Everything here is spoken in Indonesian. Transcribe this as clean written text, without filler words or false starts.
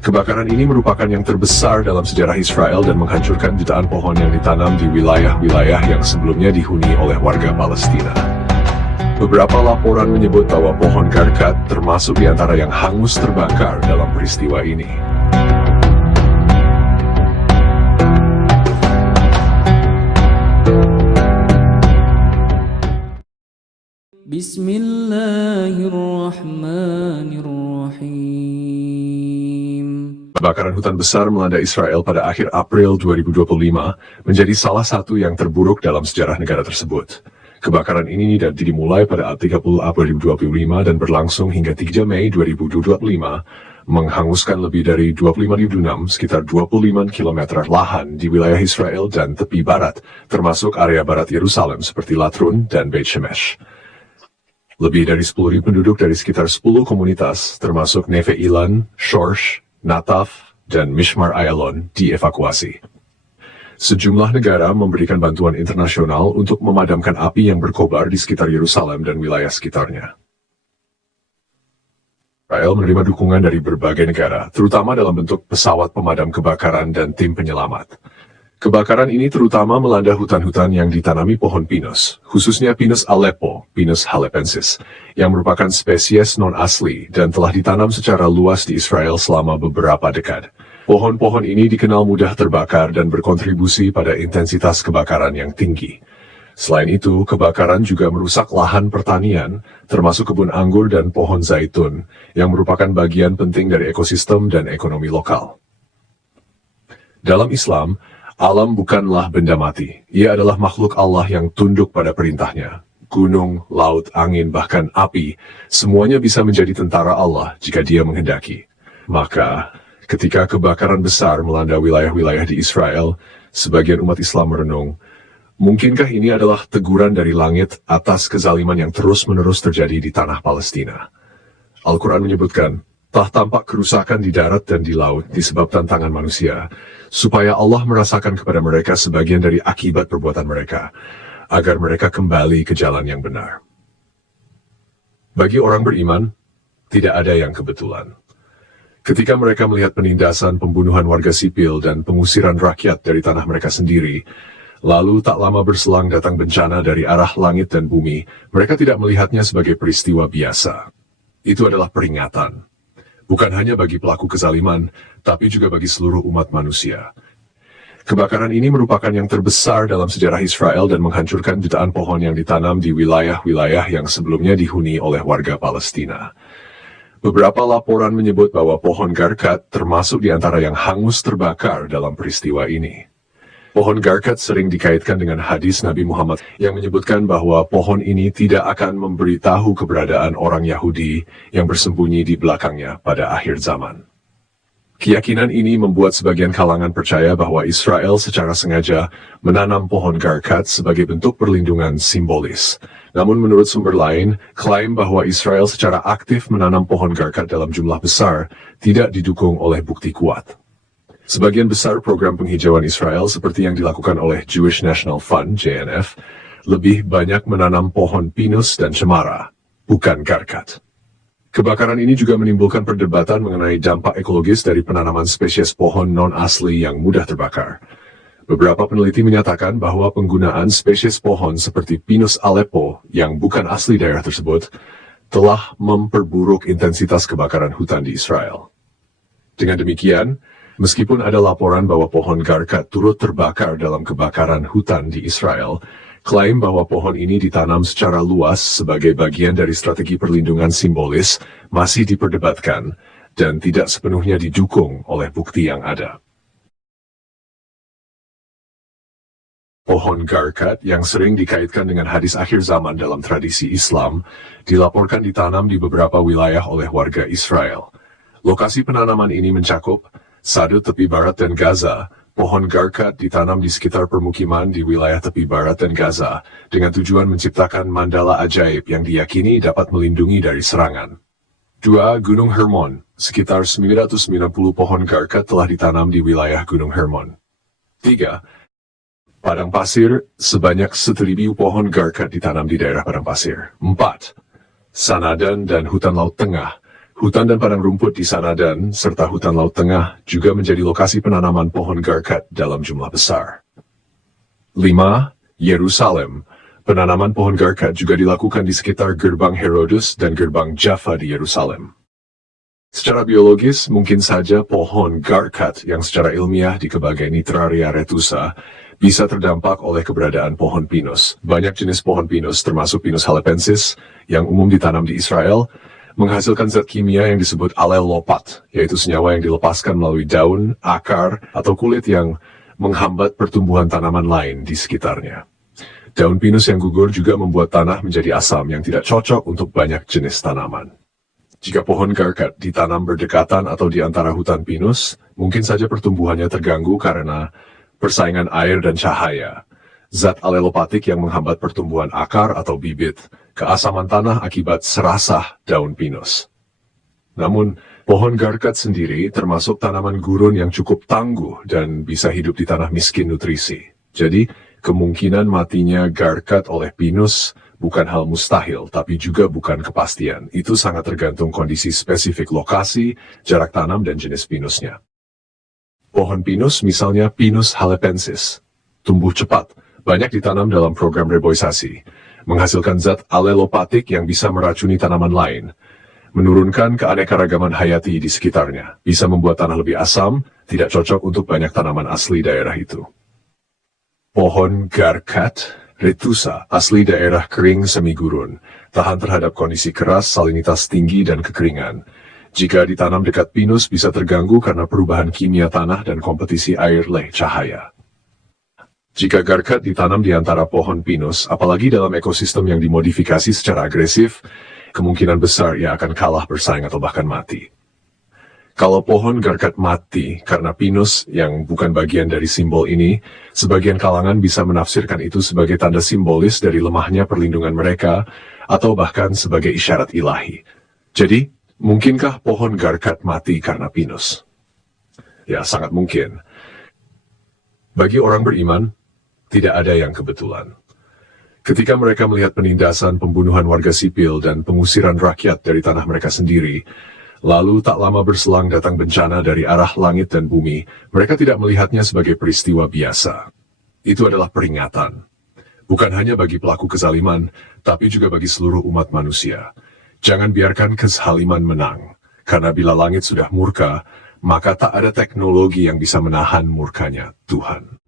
Kebakaran ini merupakan yang terbesar dalam sejarah Israel dan menghancurkan jutaan pohon yang ditanam di wilayah-wilayah yang sebelumnya dihuni oleh warga Palestina. Beberapa laporan menyebut bahwa pohon garkat termasuk di antara yang hangus terbakar dalam peristiwa ini. Bismillahirrahmanirrahim. Kebakaran hutan besar melanda Israel pada akhir April 2025 menjadi salah satu yang terburuk dalam sejarah negara tersebut. Kebakaran ini dimulai pada 30 April 2025 dan berlangsung hingga 3 Mei 2025, menghanguskan lebih dari 25.000 dunam, sekitar 25 km lahan di wilayah Israel dan tepi barat, termasuk area barat Yerusalem seperti Latrun dan Beit Shemesh. Lebih dari 10.000 penduduk dari sekitar 10 komunitas, termasuk Neve Ilan, Shorsh, Nataf, dan Mishmar Ayalon, dievakuasi. Sejumlah negara memberikan bantuan internasional untuk memadamkan api yang berkobar di sekitar Yerusalem dan wilayah sekitarnya. Israel menerima dukungan dari berbagai negara, terutama dalam bentuk pesawat pemadam kebakaran dan tim penyelamat. Kebakaran ini terutama melanda hutan-hutan yang ditanami pohon pinus, khususnya Pinus Aleppo, Pinus halepensis, yang merupakan spesies non-asli dan telah ditanam secara luas di Israel selama beberapa dekade. Pohon-pohon ini dikenal mudah terbakar dan berkontribusi pada intensitas kebakaran yang tinggi. Selain itu, kebakaran juga merusak lahan pertanian, termasuk kebun anggur dan pohon zaitun, yang merupakan bagian penting dari ekosistem dan ekonomi lokal. Dalam Islam, alam bukanlah benda mati. Ia adalah makhluk Allah yang tunduk pada perintahnya. Gunung, laut, angin, bahkan api, semuanya bisa menjadi tentara Allah jika Dia menghendaki. Maka, ketika kebakaran besar melanda wilayah-wilayah di Israel, sebagian umat Islam merenung, mungkinkah ini adalah teguran dari langit atas kezaliman yang terus-menerus terjadi di tanah Palestina? Al-Quran menyebutkan, telah tampak kerusakan di darat dan di laut disebabkan tangan manusia, supaya Allah merasakan kepada mereka sebagian dari akibat perbuatan mereka, agar mereka kembali ke jalan yang benar. Bagi orang beriman, tidak ada yang kebetulan. Ketika mereka melihat penindasan pembunuhan warga sipil dan pengusiran rakyat dari tanah mereka sendiri, lalu tak lama berselang datang bencana dari arah langit dan bumi, mereka tidak melihatnya sebagai peristiwa biasa. Itu adalah peringatan. Bukan hanya bagi pelaku kezaliman, tapi juga bagi seluruh umat manusia. Kebakaran ini merupakan yang terbesar dalam sejarah Israel dan menghancurkan jutaan pohon yang ditanam di wilayah-wilayah yang sebelumnya dihuni oleh warga Palestina. Beberapa laporan menyebut bahwa pohon garkat termasuk di antara yang hangus terbakar dalam peristiwa ini. Pohon garkat sering dikaitkan dengan hadis Nabi Muhammad yang menyebutkan bahwa pohon ini tidak akan memberitahu keberadaan orang Yahudi yang bersembunyi di belakangnya pada akhir zaman. Keyakinan ini membuat sebagian kalangan percaya bahwa Israel secara sengaja menanam pohon garkat sebagai bentuk perlindungan simbolis. Namun menurut sumber lain, klaim bahwa Israel secara aktif menanam pohon garkat dalam jumlah besar tidak didukung oleh bukti kuat. Sebagian besar program penghijauan Israel seperti yang dilakukan oleh Jewish National Fund, JNF, lebih banyak menanam pohon pinus dan cemara, bukan garkat. Kebakaran ini juga menimbulkan perdebatan mengenai dampak ekologis dari penanaman spesies pohon non-asli yang mudah terbakar. Beberapa peneliti menyatakan bahwa penggunaan spesies pohon seperti Pinus Aleppo yang bukan asli daerah tersebut telah memperburuk intensitas kebakaran hutan di Israel. Dengan demikian, meskipun ada laporan bahwa pohon garkat turut terbakar dalam kebakaran hutan di Israel, klaim bahwa pohon ini ditanam secara luas sebagai bagian dari strategi perlindungan simbolis masih diperdebatkan dan tidak sepenuhnya didukung oleh bukti yang ada. Pohon garkat yang sering dikaitkan dengan hadis akhir zaman dalam tradisi Islam dilaporkan ditanam di beberapa wilayah oleh warga Israel. Lokasi penanaman ini mencakup Sadu tepi barat dan Gaza. Pohon garkat ditanam di sekitar permukiman di wilayah tepi barat dan Gaza, dengan tujuan menciptakan mandala ajaib yang diyakini dapat melindungi dari serangan. 2. Gunung Hermon. Sekitar 990 pohon garkat telah ditanam di wilayah Gunung Hermon. 3. Padang pasir. Sebanyak 1.000 pohon garkat ditanam di daerah padang pasir. 4. Sanadan dan hutan laut tengah. Hutan dan padang rumput di sana dan serta hutan Laut Tengah juga menjadi lokasi penanaman pohon garkat dalam jumlah besar. 5. Yerusalem. Penanaman pohon garkat juga dilakukan di sekitar gerbang Herodes dan gerbang Jaffa di Yerusalem. Secara biologis, mungkin saja pohon garkat yang secara ilmiah dikebagai Nitraria retusa bisa terdampak oleh keberadaan pohon pinus. Banyak jenis pohon pinus, termasuk Pinus halepensis, yang umum ditanam di Israel, menghasilkan zat kimia yang disebut allelopat, yaitu senyawa yang dilepaskan melalui daun, akar, atau kulit yang menghambat pertumbuhan tanaman lain di sekitarnya. Daun pinus yang gugur juga membuat tanah menjadi asam yang tidak cocok untuk banyak jenis tanaman. Jika pohon garkat ditanam berdekatan atau di antara hutan pinus, mungkin saja pertumbuhannya terganggu karena persaingan air dan cahaya, zat allelopatik yang menghambat pertumbuhan akar atau bibit, keasaman tanah akibat serasah daun pinus. Namun, pohon garkat sendiri termasuk tanaman gurun yang cukup tangguh dan bisa hidup di tanah miskin nutrisi. Jadi, kemungkinan matinya garkat oleh pinus bukan hal mustahil, tapi juga bukan kepastian. Itu sangat tergantung kondisi spesifik lokasi, jarak tanam, dan jenis pinusnya. Pohon pinus misalnya Pinus halepensis, tumbuh cepat, banyak ditanam dalam program reboisasi, menghasilkan zat allelopatik yang bisa meracuni tanaman lain, menurunkan keanekaragaman hayati di sekitarnya, bisa membuat tanah lebih asam, tidak cocok untuk banyak tanaman asli daerah itu. Pohon garkat retusa asli daerah kering semigurun, tahan terhadap kondisi keras, salinitas tinggi, dan kekeringan. Jika ditanam dekat pinus bisa terganggu karena perubahan kimia tanah dan kompetisi air cahaya. Jika garkat ditanam di antara pohon pinus, apalagi dalam ekosistem yang dimodifikasi secara agresif, kemungkinan besar ia akan kalah bersaing atau bahkan mati. Kalau pohon garkat mati karena pinus yang bukan bagian dari simbol ini, sebagian kalangan bisa menafsirkan itu sebagai tanda simbolis dari lemahnya perlindungan mereka, atau bahkan sebagai isyarat ilahi. Jadi, mungkinkah pohon garkat mati karena pinus? Ya, sangat mungkin. Bagi orang beriman, tidak ada yang kebetulan. Ketika mereka melihat penindasan, pembunuhan warga sipil, dan pengusiran rakyat dari tanah mereka sendiri, lalu tak lama berselang datang bencana dari arah langit dan bumi, mereka tidak melihatnya sebagai peristiwa biasa. Itu adalah peringatan. Bukan hanya bagi pelaku kezaliman, tapi juga bagi seluruh umat manusia. Jangan biarkan kezaliman menang, karena bila langit sudah murka, maka tak ada teknologi yang bisa menahan murkanya Tuhan.